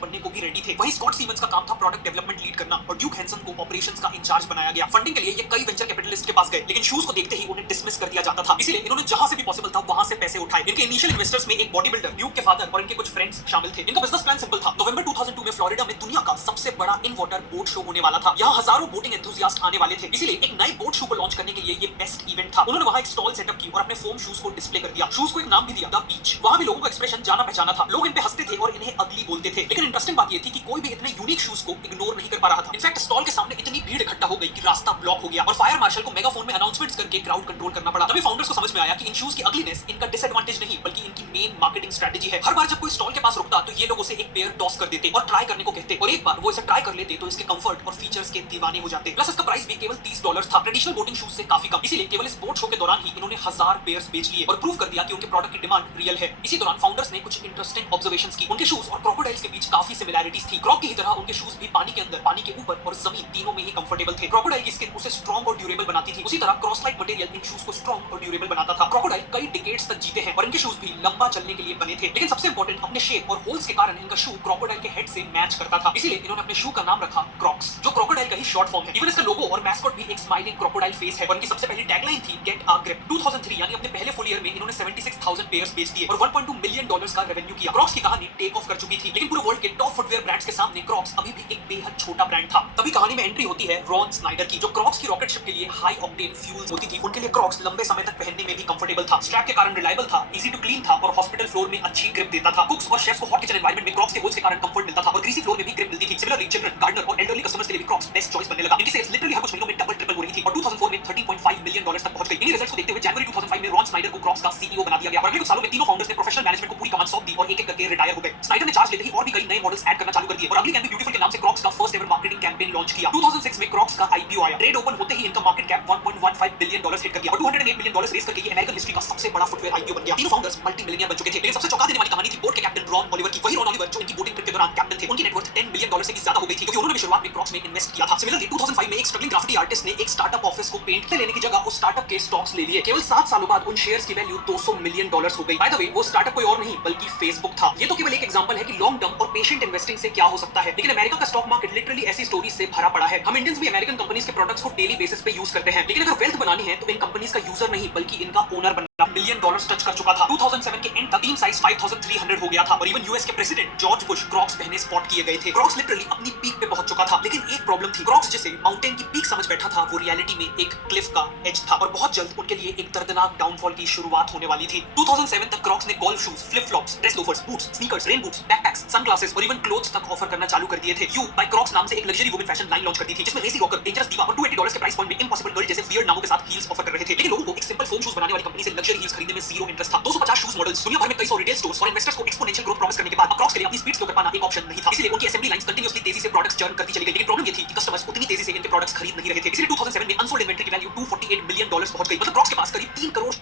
बनने को भी रेडी थे। वहीं स्कॉट सीमंस का काम था प्रोडक्ट डेवलपमेंट लीड करना और ड्यूक हैंसन को ऑपरेशंस का इंचार्ज बनाया गया। फंडिंग के लिए ये कई वेंचर कैपिटलिस्ट के पास गए, लेकिन शूज को देखते ही उन्हें डिसमिस कर दिया जाता था। इसीलिए इन्होंने जहां से भी पॉसिबल था वहां से पैसे उठाए। इनके इनिशियल इन्वेस्टर्स में एक बॉडी बिल्डर, ड्यूक के फादर और इनके कुछ फ्रेंड्स शामिल थे। इनका बिजनेस प्लान सिंपल था। नवंबर 2002 में फ्लोरिडा में दुनिया का सबसे बड़ा इन वाटर बोट शो होने वाला था। यहाँ हजारों बोटिंग एंथुसियास्ट आने वाले थे, इसीलिए एक नए बोट शो को लॉन्च करने के लिए ये बेस्ट इवेंट था। उन्होंने वहां एक स्टॉल सेटअप की और अपने फोम शूज को डिस्प्ले कर दिया। शूज को एक नाम भी दिया, द बीच। वहां भी लोगों का एक्सप्रेशन जाना पहचाना था। लोग इन पे हंसते थे और इन्हें अगली बोलते थे। लेकिन इंटरेस्टिंग बात ये थी कि कोई भी इतने यूनिक शूज को इग्नोर नहीं कर पा रहा था। इनफैक्ट स्टॉल के सामने इतनी भीड़ इकट्ठा हो गई कि रास्ता ब्लॉक हो गया और फायर मार्शल को मेगाफोन में अनाउंसमेंट्स करके क्राउड कंट्रोल करना पड़ा। तभी फाउंडर्स को समझ में आया कि इन शूज की अगलीनेस इनका डिसएडवांटेज नहीं बल्कि इनकी मेन मार्केटिंग स्ट्रेटजी है। हर बार जब कोई स्टॉल के पास रुकता तो ये लोग उसे एक पेयर टॉस कर देते और ट्राई करने को कहते, और एक बार वो इसे ट्राई कर लेते तो इसके कंफर्ट और फीचर्स के दीवाने हो जाते। प्लस इसका प्राइस भी केवल $30 था, ट्रेडिशनल बोटिंग शूज से काफी कम। इसीलिए केवल इस बोट शो के दौरान ही इन्होंने 1000 पेयर्स बेच लिए और प्रूव कर दिया कि उनके प्रोडक्ट की डिमांड रियल है। इसी दौरान फाउंडर्स ने कुछ इंटरेस्टिंग ऑब्जर्वेशंस की। उनके शूज और क्रोकोडाइल्स के बीच काफी सिमिलैरिटीज थी। क्रॉक की ही तरह उनके शूज भी पानी के अंदर, पानी के ऊपर और जमीन तीनों में ही कंफर्टेबल थे। क्रोकोडाइल की स्किन उसे स्ट्रॉन्ग और ड्यूरेबल बनाती थी। उसी तरह क्रॉसलाइट मटेरियल इन शूज को स्ट्रॉन्ग और ड्यूरेबल बनाता था। क्रोकोडाइल कई डिकेड्स तक जीते हैं और इनके शूज भी लंबा चलने के लिए बने थे। लेकिन सबसे इंपॉर्टेंट, अपने शेप और होल्स के कारण इनका शू क्रोकोडाइल के हेड से मैच करता था। इसीलिए इन्होंने अपने शू का नाम रखा क्रॉक्स, जो क्रोकोडाइल का ही शॉर्ट फॉर्म है। इवन इसका लोगो और मैस्कॉट भी एक स्माइलिंग क्रोकोडाइल फेस है। और इनकी सबसे पहली टैगलाइन थी गेट अ ग्रिप। 2003 यानी अपने पहले फुल ईयर में इन्होंने 76,000 पेयर्स बेच दिए और $1.2 मिलियन का रेवेन्यू किया। क्रॉक्स की कहानी टेक ऑफ कर चुकी थी, लेकिन पूरे वर्ल्ड के टॉप फुटवेयर ब्रांड्स के सामने क्रॉक्स अभी भी एक बेहद छोटा ब्रांड था। तभी कहानी में एंट्री होती है रॉन स्नाइडर की, जो क्रॉक्स की रॉकेट शिप के लिए हाई ऑक्टेन फ्यूल्स होती थी। उनके लिए क्रॉक्स लंबे समय तक पहनने में भी कंफर्टेबल था, स्ट्रैप के कारण रिलायबल था, इजी टू क्लीन था और हॉस्पिटल फ्लोर में अच्छी ग्रिप देता था। कुक्स और शेफ्स को हॉट किचन एनवायरनमेंट में क्रॉक्स के होल्स के कारण कंफर्ट मिलता था और ग्रीसी फ्लोर में भी ग्रिप मिलती थी। सिमिलरली चिल्ड्रन, गार्डनर और एल्डरली कस्टमर्स के लिए भी क्रॉक्स बेस्ट चॉइस बनने लगा। इनकी सेल्स लिटरली हर कुछ महीनों में डबल ट्रिपल हो रही थी और 2004 में $13.5 मिलियन तक पहुंच गई। इन्हीं रिजल्ट्स को देखते हुए जनवरी 2005 में रॉन स्नाइडर को क्रॉक्स का सीईओ बना दिया गया और अगले कुछ सालों में तीनों फाउंडर्स ने प्रोफेशनल मैनेजमेंट को पूरी कमान सौंप दी और एक-एक करके रिटायर हो गए। स्नाइडर ने चार्ज लेते ही और भी कई नए मॉडल्स ऐड करना चालू कर दिए और अगली कैन बी ब्यूटीफुल के नाम से क्रॉक्स का first ever marketing campaign launch किया। 2006 में क्रॉक्स का आईपीओ आया। ट्रेड ओपन होते ही इनका मार्केट कैप $1.15 बिलियन हिट कर गया और $208 मिलियन रेज करके ये अमेरिकन हिस्ट्री का सबसे बड़ा फुटवेयर आईपीओ बन गया। तीनों फाउंडर्स मल्टी मिलियनियर बन चुके थे। लेकिन सबसे चौंका देने वाली कहानी थी बोट के कैप्टन रॉन ओलिवर की। वही रॉन ओलिवर जो इनकी बोटिंग ट्रिप के दौरान कैप्टन थे, उनकी नेटवर्थ $10 मिलियन से भी ज्यादा हो गई थी क्योंकि उन्होंने भी शुरुआत में क्रॉक्स में इन्वेस्ट किया था। सिमिलरली 2005 में एक स्ट्रगलिंग ग्राफिटी आर्टिस्ट ने एक स्टार्टअप ऑफिस को पेंट पे लेने की जगह उस स्टार्टअप के स्टॉक्स ले लिए। केवल 7 सालों बाद उन शेयर्स की वैल्यू $200 मिलियन हो गई। बाय द वे, वो स्टार्टअप कोई और नहीं बल्कि फेसबुक था। ये तो केवल एक एग्जांपल है कि लॉन्ग टर्म और पेशेंट इन्वेस्टिंग से क्या हो सकता है। लेकिन अमेरिका का स्टॉक मार्केट लिटरली ऐसी स्टोरीज से भरा पड़ा है। हम इंडियंस भी अमेरिकन कंपनीज के प्रोडक्ट्स को डेली बेसिस पे यूज करते हैं, लेकिन अगर वेल्थ बनानी है तो इन कंपनीज का यूजर नहीं बल्कि इनका ओनर बनना। $1 बिलियन टच कर चुका था। 2007 के एंड तक टीम साइज 5300 हो गया था और इवन यूएस के प्रेसिडेंट जॉर्ज बुश क्रॉक्स पहने स्पॉट किए गए थे। क्रॉक्स लिटरली अपनी पीक पे पहुंच चुका था, लेकिन एक प्रॉब्लम थी। क्रॉक्स जिसे माउंटेन की पीक समझ बैठा था, वो रियलिटी में एक क्लिफ का एज था और बहुत जल्द उनके लिए एक दर्दनाक डाउनफॉल की शुरुआत होने वाली थी। 2007 तक क्रॉक्स ने golf shoes, flip flops, dress loafers, boots, sneakers, rain boots, backpacks, sunglasses और इवन क्लोथ्स तक ऑफर करना चालू कर दिए थे। यू बाय क्रॉक्स नाम से एक luxury women fashion line launch कर दी थी, जिसमें रेसी रॉकर, डेंजरस दीवा और $280 के प्राइस पॉइंट में इम्पॉसिबल गर्ल जैसे वियर्ड नामों के साथ हील्स ऑफर कर रहे थे। लेकिन लोगों को एक सिंपल फोम शूज बनाने वाली कंपनी से लग्जरी हील्स खरीदने में जीरो इंटरेस्ट था। 250 शूज मॉडल्स, दुनिया भर में कई सौ रिटेल स्टोर्स और इन्वेस्टर्स को एक्सपोनेंशियल ग्रोथ प्रॉमिस करने के बाद क्रॉक्स के लिए अपनी स्पीड स्लो कर पाना एक ऑप्शन नहीं था। इसलिए उनकी असेंबली लाइंस कंटीन्यूअसली तेजी से प्रोडक्ट्स चर्न करती चली गई। लेकिन प्रॉब्लम ये थी कि कस्टमर्स उतनी तेजी से इनके प्रोडक्ट्स खरीद नहीं रहे थे। इसलिए 2007 में अनसोल्ड इन्वेंटरी की वैल्यू $248 मिलियन पहुंच गई। मतलब क्रॉक्स के पास करीब 3 करोड़।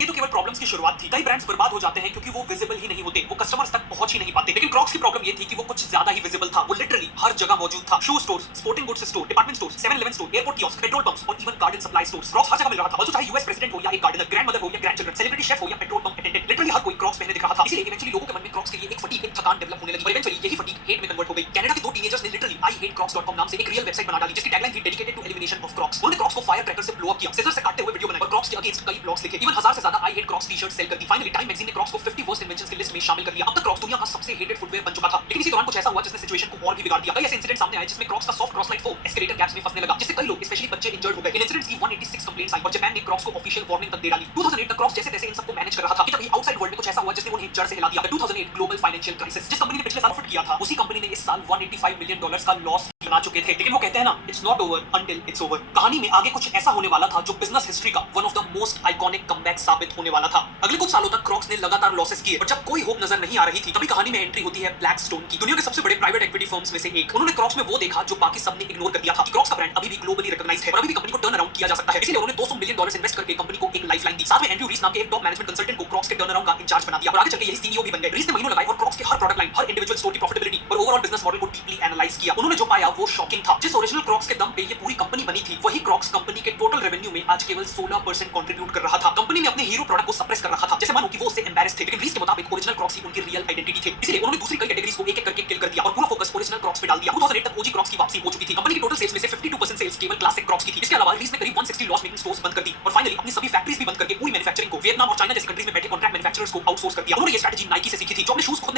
ये तो केवल प्रॉब्लम्स की शुरुआत थी। कई ब्रांड्स बर्बाद हो जाते हैं क्योंकि वो विजिबल ही नहीं होते, वो कस्टमर्स तक पहुंच ही नहीं पाते। लेकिन क्रॉक्स की प्रॉब्लम ये थी कि वो कुछ ज्यादा ही विजिबल था। वो लिटरली हर जगह मौजूद था। Shoe stores, sporting goods store, department stores, 7-Eleven store, airport kiosk, petrol pumps और even garden supply stores. Crocs हर जगह मिल रहा था। चाहे यूएस प्रेसिडेंट हो या एक गार्डनर, ग्रैंडमदर हो या ग्रैंडचिल्ड्रन, सेलिब्रिटी शेफ हो या पेट्रोल पंप अटेंडेंट, लिटरली हर कोई क्रॉक्स पहने दिख रहा था। इसलिए इवेंचुअली लोगों के मन में क्रॉक्स के लिए एक फटीग, एक थकान डेवलप होने लगी और इवेंचुअली यही फटीग हेट में कन्वर्ट हो गई। कनाडा के 2 टीनेजर्स ने लिटरली ihatecrocs.com नाम से एक रियल वेबसाइट बना डाली, जिसकी टैगलाइन थी dedicated to elimination of Crocs. उन्होंने क्रॉक्स को फायर क्रैकर से ब्लो अप किया, सीजर से काटते हुए वीडियो बनाए और क्रॉक्स के अगेंस्ट कई ब्लॉग्स लिखे। इवन 1000 से ज्यादा I hate Crocs T-shirt sale कर दी। फाइनली टाइम मैगजीन ने क्रॉक्स को 50 वर्स्ट इन्वेंशंस की लिस्ट में शामिल कर लिया। अब तक क्रॉक्स दुनिया का सबसे हेटेड फुटवेयर बन चुका था। लेकिन इसी दौरान कुछ ऐसा हुआ जिसने सिचुएशन को और भी बिगाड़ दिया। कई ऐसे इंसिडेंट सामने आए जिसमें क्रॉक्स का सॉफ्ट क्रॉसलाइट फोम एस्केलेटर गैप्स में फंसने लगा, जिससे कई लोग स्पेशली बच्चे इंजर्ड हो गए। इन इंसिडेंट्स की 186 कंप्लेंट्स आई और जापान ने क्रॉक्स को ऑफिशियल वार्निंग तक दे डाली। 2008 तक क्रॉक्स जैसे तैसे इन सबको मैनेज कर रहा था कि तभी आउटसाइड वर्ल्ड में कुछ ऐसा हुआ जिसने उन्हें जड़ से हिला दिया। 2008 ग्लोबल फाइनेंशियल क्राइसिस। जिस कंपनी ने पिछले साल प्रॉफिट किया था, उसी कंपनी ने इस साल $185 मिलियन का लॉस बना चुके थे। लेकिन वो कहते हैं ना, it's not over until it's over. कहानी में आगे कुछ ऐसा होने वाला था जो बिजनेस हिस्ट्री का one of the most iconic comeback साबित होने वाला था। अगले कुछ सालों तक क्रॉक्स ने लगातार लॉसेस किए और जब कोई होप नजर नहीं आ रही थी, तभी कहानी में एंट्री होती है ब्लैकस्टोन की, दुनिया के सबसे बड़े प्राइवेट इक्विटी फर्म्स में से एक। उन्होंने क्रॉक्स में वो देखा जो बाकी सबने इग्नोर कर दिया था, कि क्रॉक्स का ब्रांड अभी भी ग्लोबली रिकॉग्नाइज्ड है और अभी भी कंपनी को टर्न अराउंड किया जा सकता है। इसलिए उन्होंने $200 मिलियन इन्वेस्ट करके कंपनी को एक लाइफलाइन दी। साथ में एंड्रयू रीस नाम के एक टॉप मैनेजमेंट कंसल्टेंट को क्रॉक्स के टर्न अराउंड का इंचार्ज बना दिया और आगे चलकर यही सीईओ भी बन गए। रीस ने महीनों लगाए और क्रॉक्स के हर प्रोडक्ट लाइन, हर इंडिविजुअल स्टोर की प्रॉफिटेबिलिटी और ओवरऑल बिजनेस मॉडल को डीपली एनालाइज किया। उन्होंने जो पाया वो शॉकिंग था। जिस ओरिजिनल क्रॉक्स के दम पे ये पूरी कंपनी बनी थी, वही क्रॉक्स कंपनी के टोटल रेवेन्यू में आज केवल 16% कंट्रीब्यूट कर रहा था। कंपनी ने अपने हीरो प्रोडक्ट को सप्रेस कर रखा था, जैसे मानो कि वो उससे एम्बैरेस थे। लेकिन रीस के मुताबिक ओरिजिनल क्रॉक्स ही उनकी रियल आइडेंटिटी थे। इसलिए उन्होंने दूसरी कई कैटेगरीज को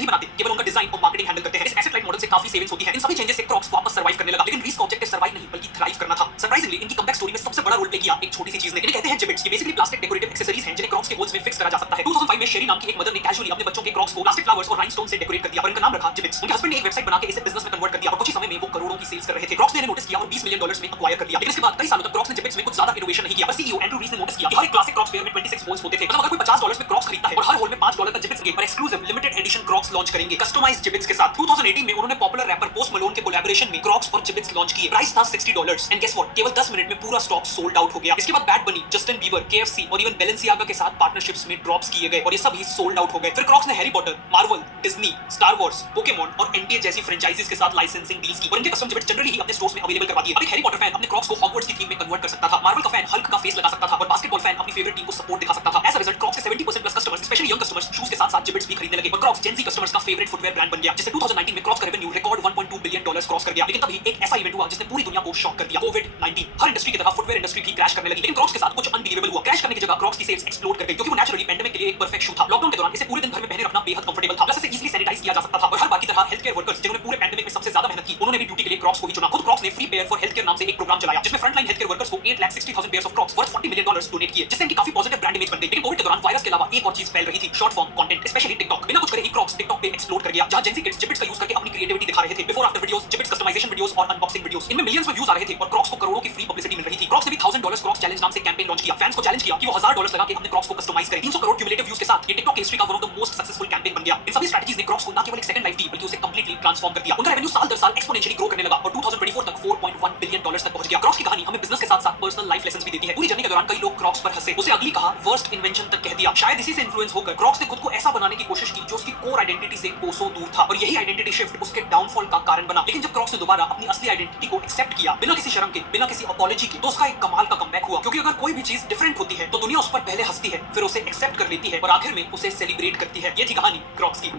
बनाते, केवल उनका डिजाइन और मार्केटिंग हैंडल करते हैं। इस एसेट लाइट मॉडल से काफी सेविंग्स होती है। इन सभी चेंजेस से क्रॉक्स वापस सर्वाइव करने लगा, लेकिन रीस का ऑब्जेक्टिव सर्वाइव नहीं बल्कि थ्राइव करना था। सरप्राइजिंगली इनकी कमबैक स्टोरी में सबसे बड़ा रोल प्ले किया एक छोटी सी चीज ने। इन्हें कहते हैं जिबिट्स। ये बेसिकली प्लास्टिक डेकोरेटिव एक्सेसरीज हैं जिन्हें क्रॉक्स के होल्स में फिक्स करा जा सकता है। 2005 में शेरी नाम की एक मदर ने कैजुअली अपने बच्चों के क्रॉक्स को प्लास्टिक फ्लावर्स और राइनस्टोन से डेकोरेट कर दिया और इनका नाम रखा जिबिट्स। उनके हस्बैंड ने एक वेबसाइट बना के इसे बिजनेस में कन्वर्ट कर दिया और कुछ ही समय में वो करोड़ों की सेल्स कर रहे थे। क्रॉक्स ने इन्हें नोटिस किया और $20 मिलियन में एक्वायर कर लिया। लेकिन इसके बाद कई सालों तक क्रॉक्स ने जिबिट्स में कुछ ज्यादा इनोवेशन नहीं किया। पर सीईओ एंड्रू रीस ने नोटिस किया कि हर एक क्लासिक क्रॉक्स पेयर में 26 होल्स होते थे। मतलब अगर कोई $50 में क्रॉक्स खरीदता है और हर होल में $5 का जिबिट्स पर exclusive limited edition Crocs launch करेंगे कस्टमाइज्ड जिबिट्स के साथ। 2018 में उन्होंने पॉपुलर रैपर पोस्ट मलोन के कोलैबोरेशन में क्रॉक्स और जिबिट्स लॉन्च किए। प्राइस था $60 एंड गेस व्हाट, केवल 10 मिनट में पूरा स्टॉक सोल्ड आउट हो गया। इसके बाद बैड बनी, जस्टिन बीबर, KFC और इवन बेलेंसियागा के साथ पार्टनरशिप्स में ड्रॉप्स किए गए और ये सभी सोल्ड आउट हो गए। फिर क्रॉक्स ने Harry Potter, Marvel, Disney, star Wars, Pokemon और NBA जैसी फ्रेंचाइजीज के साथ लाइसेंसिंग डील्स की और इनके कस्टम जिबिट्स जनरली ही अपने स्टोर्स में अवेलेबल करवा दिए। अब एक हैरी पॉटर फैन अपने क्रॉक्स को हॉगवर्ट्स की थीम में कन्वर्ट कर सकता था, मार्वल का फैन हल्क का फेस लगा सकता था और बास्केटबॉल फैन अपनी फेवरेट टीम को सपोर्ट दिखा सकता था। एज अ रिजल्ट क्रॉक्स के 70% plus customers, specially young customers, shoes के साथ-साथ जिबिट्स भी खरीदने लगे और क्रॉक्स जेन ज़ी कस्टमर्स का फेवरेट फुटवेयर ब्रांड बन गया, जिससे 2019 में क्रॉक्स का रेवेन्यू रिकॉर्ड $1.2 बिलियन क्रॉस कर गया। लेकिन तभी एक ऐसा इवेंट हुआ जिसने पूरी दुनिया को शॉक कर दिया, कोविड-19। हर इंडस्ट्री की तरह फुटवेयर इंडस्ट्री भी क्रैश करने लगी, लेकिन क्रॉक्स के साथ कुछ अनबिलीवेबल हुआ। क्रैश करने की जगह क्रॉक्स की सेल्स एक्सप्लोड कर गई क्योंकि वो नेचुरली पैंडेमिक के लिए एक परफेक्ट शू था। लॉकडाउन के दौरान इसे पूरे दिन घर में पहने रखना बेहद कंफर्टेबल था, प्लस इसे इजीली सैनिटाइज किया जा सकता था और हर बार की तरह हेल्थ केयर वर्कर्स जिन्होंने पूरे पैंडेमिक में सबसे ज्यादा मेहनत की, उन्होंने भी ड्यूटी के लिए क्रॉक्स को ही चुना। खुद क्रॉक्स ने free pair for health care नाम से एक प्रोग्राम चलाया जिसमें फ्रंटलाइन हेल्थ केयर वर्कर्स को 8,60,000 pairs of Crocs worth $40 million donate किए, जिससे इनकी काफी पॉजिटिव ब्रांड इमेज बन गई। लेकिन कोविड के दौरान वायरस के अलावा एक और चीज फैल रही थी, short form content, specially TikTok. बिना कुछ करे ही क्रॉक्स टिकटॉक पे एक्सप्लोड कर गया, जहां जेन ज़ी किड्स जिबिट्स का यूज करके अपनी क्रिएटिविटी दिखा रहे थे। Before after videos, Jibbitz customization videos और अनबॉक्सिंग वीडियोस, इनमें मिलियंस में व्यूज आ रहे थे और क्रॉक्स को करोड़ों की फ्री पब्लिसिटी मिल रही थी। क्रॉक्स ने भी $1000 क्रॉक्स चैलेंज नाम से कैंपेन लॉन्च किया। फैंस को चैलेंज किया कि वो $1000 लगा के अपने क्रॉक्स को कस्टमाइज करें। 300 करोड़ क्यूमुलेटिव व्यूज के साथ ये टिकटॉक की हिस्ट्री का one of the most successful campaign बन गया। इन सभी स्ट्रेटजीज ने क्रॉक्स को न केवल एक सेकंड लाइफ दी बल्कि उसे कंप्लीटली ट्रांसफॉर्म कर दिया। उनका रेवेन्यू साल दर साल एक्सपोनेंशियली ग्रो करने लगा और 2024 तक $4.1 बिलियन तक पहुंच गया। क्रॉक्स की कहानी हमें बिजनेस के साथ-साथ पर्सनल लाइफ लेसंस भी देती है। पूरी जर्नी के दौरान कई लोग क्रॉक्स पर हंसे, उसे अगली कहा, वर्स्ट इन्वेंशन तक कह दिया। शायद इसी से इन्फ्लुएंस होकर क्रॉक्स ने खुद को ऐसा बनाने की कोशिश की जो उसकी कोर आइडेंटिटी से कोसों दूर था और यही आइडेंटिटी शिफ्ट उसके डाउनफॉल का कारण बना। लेकिन जब क्रॉक्स ने दोबारा अपनी असली आइडेंटिटी को एक्सेप्ट किया बिना किसी शर्म के, बिना किसी अपॉलॉजी के, तो उसका एक कमाल का कमबैक हुआ। क्योंकि अगर कोई भी चीज डिफरेंट होती है तो दुनिया उस पर पहले हंसती है, फिर उसे एक्सेप्ट कर लेती है और आखिर में उसे सेलिब्रेट करती है। ये थी कहानी क्रॉक्स की।